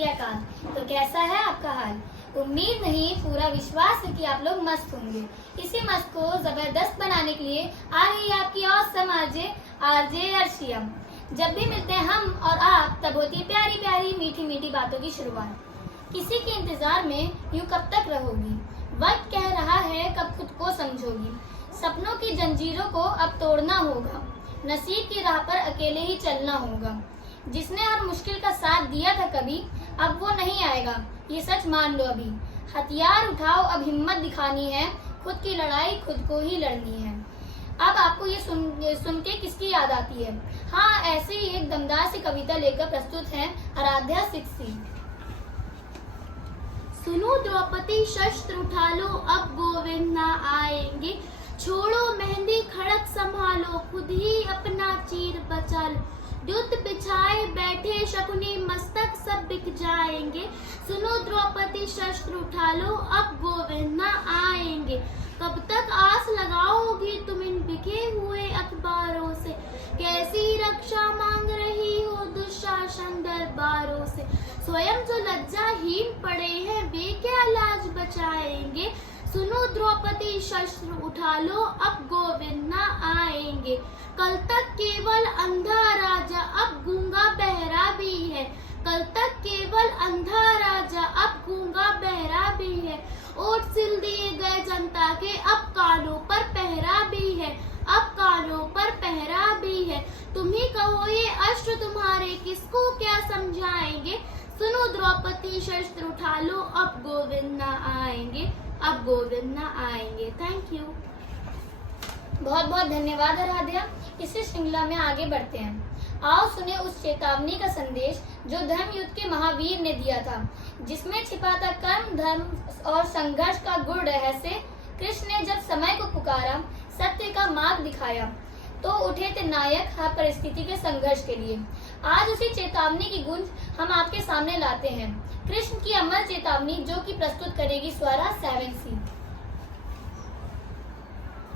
श्री अकाल। तो कैसा है आपका हाल? उम्मीद नहीं, पूरा विश्वास है कि आप लोग मस्त होंगे। इसी मस्त को जबरदस्त बनाने के लिए आ रही है आपकी औसम आरजे अर्शिया। जब भी मिलते हैं हम और आप, तब होती है प्यारी प्यारी मीठी मीठी बातों की शुरुआत। किसी के इंतजार में यूं कब तक रहोगी? वक्त कह रहा है कब खुद को समझोगी। सपनों की जंजीरों को अब तोड़ना होगा, नसीब की राह पर अकेले ही चलना होगा। जिसने हर मुश्किल का साथ दिया था कभी, अब वो नहीं आएगा, ये सच मान लो अभी। हथियार उठाओ, अब हिम्मत दिखानी है, खुद की लड़ाई खुद को ही लड़नी है। अब आपको ये सुन के किसकी याद आती है? हाँ, ऐसे ही एक दमदार सी कविता लेकर प्रस्तुत है आराध्या सिक्सी। सुनो द्रौपदी, शस्त्र उठा लो, अब गोविंद ना आएंगे। छोड़ो मेहंदी खड़क संभालो, खुद ही अपना चीर बचा लो। युद्ध बिछाए बैठे शकुनी, मस्तक सब बिक जाएंगे। सुनो द्रौपदी, शस्त्र उठा लो, अब गोविंद ना आएंगे। कब तक आस लगाओगी तुम इन बिके हुए अखबारों से? कैसी रक्षा मांग रही हो दुशासन दरबारों से? स्वयं जो लज्जाहीन पड़े हैं, वे क्या लाज बचाएंगे? सुनो द्रौपदी, शस्त्र उठा लो, अब गोविंद ना आएंगे। कल तक केवल अंधा राजा, अब गूंगा बहरा भी है। कल तक केवल अंधा राजा, अब गूंगा बहरा भी है। ओट सिल दिए गए जनता के, अब कानों पर पहरा भी है। अब कानों पर पहरा भी है। तुम ही कहो ये अश्र तुम्हारे किसको क्या समझाएंगे? सुनो द्रौपदी, शस्त्र उठा लो, अब गोविंद ना आएंगे। अब गोविंद ना आएंगे। Thank you. बहुत बहुत धन्यवाद आराध्या। इसी श्रृंखला में आगे बढ़ते हैं। आओ सुने उस चेतावनी का संदेश जो धर्म युद्ध के महावीर ने दिया था, जिसमें छिपा था कर्म, धर्म और संघर्ष का गुड़ रहस्य। कृष्ण ने जब समय को पुकारा, सत्य का मार्ग दिखाया, तो उठे थे नायक हर परिस्थिति के संघर्ष के लिए। आज उसी चेतावनी की गूंज हम आपके सामने लाते हैं। कृष्ण की अमर चेतावनी, जो कि प्रस्तुत करेगी स्वरा 7C।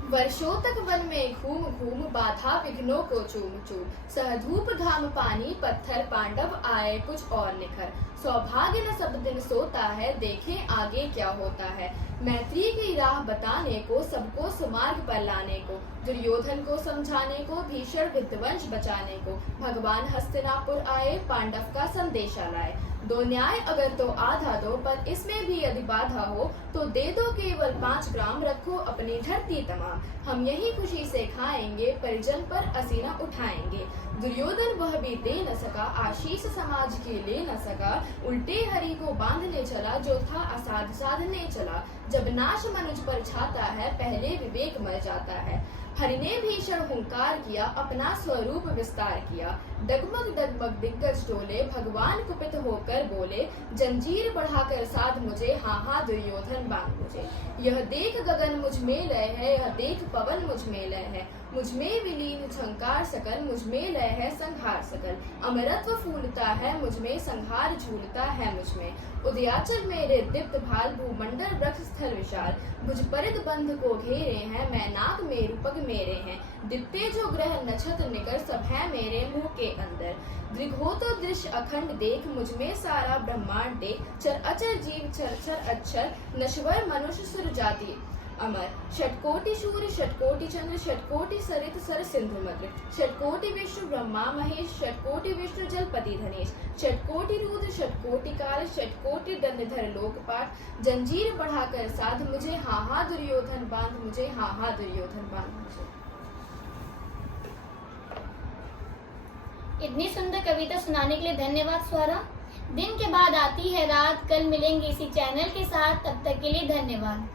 वर्षों तक वन में घूम घूम, बाधा विघ्नों को चूम चूम। सहधूप घाम पानी पत्थर, पांडव आए कुछ और निखर। सौभाग्य न सब दिन सोता है, देखें आगे क्या होता है। मैत्री की राह बताने को, सबको सुमार्ग पर लाने को। दुर्योधन को समझाने को, भीषण विध्वंस बचाने को। भगवान हस्तिनापुर आए, पांडव का संदेशा लाए। दो न्याय अगर तो आधा दो, पर इसमें भी यदि बाधा हो, तो दे दो केवल 5 ग्राम, रखो अपनी धरती तमाम। हम यही खुशी से खाएंगे, परिजन पर असीना उठाएंगे। दुर्योधन वह भी दे न सका, आशीष समाज की ले न सका। उल्टे हरि को बांधने चला, जो था असाध साधने चला। जब नाश मनुज पर छाता है, पहले विवेक मर जाता है। हरि ने भीषण हुंकार किया, अपना स्वरूप विस्तार किया। डगमग डगमग दिग्गज डोले, भगवान कुपित होकर बोले। जंजीर बढ़ाकर साध मुझे, हाँ हाँ दुर्योधन बांध मुझे। यह देख गगन मुझ में लय है, यह देख पवन मुझ में लय है। मुझ में विलीन झंकार सकल, मुझ में लय है संहार सकल। अमरत्व फूलता है मुझ में, संहार झूलता है मुझ में। उदयाचल मेरे दीप्त भाल, भूमंडल वृक्ष स्थल विशाल। भुज परिध बंध को घेरे हैं, मैं नाग मेरु पग मेरे हैं। दित्ते जो ग्रह नक्षत्र निकर, सब है मेरे मुंह के अंदर। दृघोतो दृश्य अखंड देख, मुझ में सारा ब्रह्मांड देख। चर अचर जीव चर चर अक्षर, नश्वर मनुष्य सुर जाति अमर। षटकोटि सूर्य षटकोटि चंद्र, षटकोटि सरित सर सिंधु मध्य। षटकोटि विष्णु ब्रह्मा महेश, षटकोटि विष्णु जलपति धनेश। षटकोटि रुद्र षटकोटि काल, षटकोटि दंडधर लोकपाट। जंजीर बढ़ाकर साध मुझे, हाँ हाँ दुर्योधन बांध मुझे, हाँ हाँ दुर्योधन बांध मुझे। इतनी सुंदर कविता सुनाने के लिए धन्यवाद स्वरा। दिन के बाद आती है रात, कल मिलेंगे इसी चैनल के साथ, तब तक के लिए धन्यवाद।